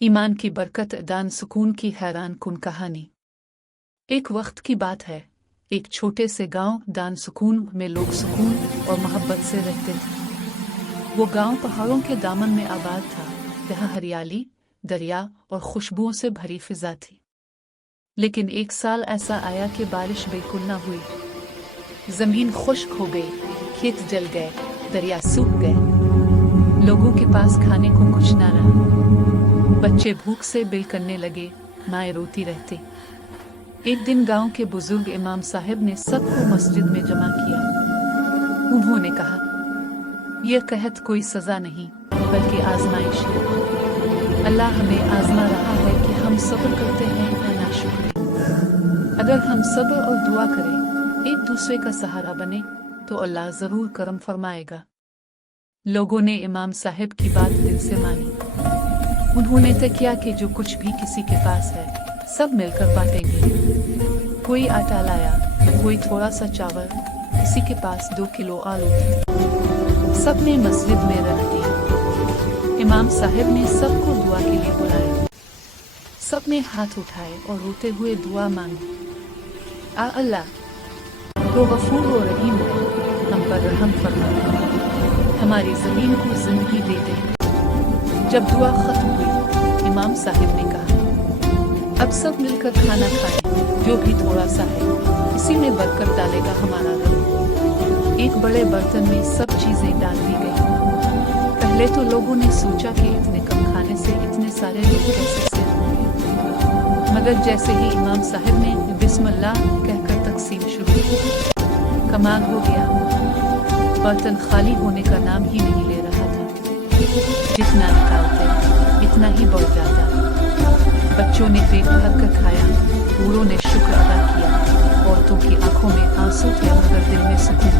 ईमान की बरकत दान सुकून की हैरान कुन कहानी। एक वक्त की बात है, एक छोटे से गांव दान सुकून में लोग सुकून और मोहब्बत से रहते थे। वो गांव पहाड़ों के दामन में आबाद था, जहाँ हरियाली, दरिया और खुशबुओं से भरी फिजा थी। लेकिन एक साल ऐसा आया कि बारिश बिल्कुल न हुई। जमीन खुश्क हो गई, खेत जल गए, दरिया सूख गए। लोगों के पास खाने को कुछ न रहा। बच्चे भूख से बिल करने लगे, माएँ रोती रहती। एक दिन गांव के बुजुर्ग इमाम साहब ने सबको मस्जिद में जमा किया। उन्होंने कहा, यह कहत कोई सजा नहीं बल्कि आजमाइश है। अल्लाह हमें आजमा रहा है कि हम सब्र करते हैं या नाशुक्र। अगर हम सब्र और दुआ करें, एक दूसरे का सहारा बने, तो अल्लाह जरूर करम फरमाएगा। लोगों ने इमाम साहब की बात दिल से मानी। उन्होंने तय किया कि जो कुछ भी किसी के पास है, सब मिलकर बांटेंगे। कोई आटा लाया, कोई थोड़ा सा चावल, किसी के पास 2 किलो आलू थे। सबने मस्जिद में रख दिए। इमाम साहब ने सबको दुआ के लिए बुलाया। सबने हाथ उठाए और रोते हुए दुआ मांगी। आ अल्लाह, तो गफूर व रहीम है, हम पर रहम फरमा, हमारी जमीन को जिंदगी दे दे। जब दुआ खत्म हुई, इमाम साहब ने कहा, अब सब मिलकर खाना खाएं, जो भी थोड़ा सा है, इसी में बरकत डालेगा हमारा रब। एक बड़े बर्तन में सब चीजें डाल दी गई। पहले तो लोगों ने सोचा कि इतने कम खाने से इतने सारे लोग कैसे सेहत होंगे, मगर जैसे ही इमाम साहब ने बिस्मिल्लाह कहकर तकसीम शुरू की, कमाल हो गया। बर्तन खाली होने का नाम ही नहीं ले रहा था। जितना निकालते इतना ही बढ़ जाता। बच्चों ने पेट भर कर खाया, बूढ़ों ने शुक्र अदा किया, औरतों की आंखों में आंसू थे मगर दिल में सुकून।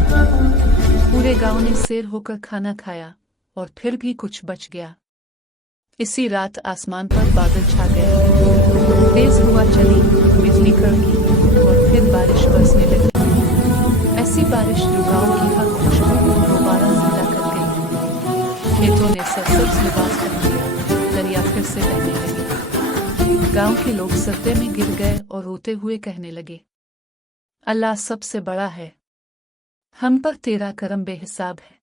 पूरे गांव ने सैर होकर खाना खाया और फिर भी कुछ बच गया। इसी रात आसमान पर बादल छा गए, तेज हवा चली, बिजली कड़की और फिर बारिश बरसने लगी। ऐसी बारिश जो गांव की हर खुशबू को दोबारा जिंदा कर गई। खेतों ने सरसब्ज लिबास पहन लिया, दरिया फिर से बहने लगी। गांव के लोग सजदे में गिर गए और रोते हुए कहने लगे, अल्लाह सबसे बड़ा है, हम पर तेरा करम बेहिसाब है।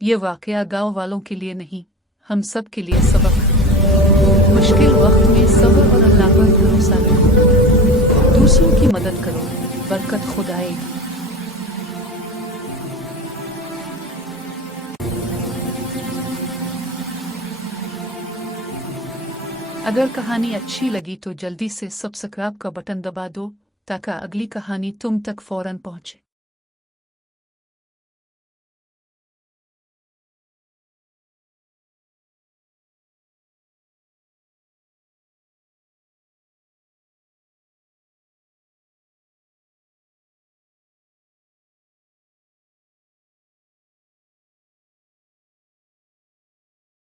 ये वाकया गांव वालों के लिए नहीं, हम सब के लिए सबक है। मुश्किल वक्त में सब्र और अल्लाह पर भरोसा रखो। दूसरों की मदद करो, बरकत खुद आएगी। अगर कहानी अच्छी लगी तो जल्दी से सब्सक्राइब का बटन दबा दो, ताकि अगली कहानी तुम तक फौरन पहुंचे।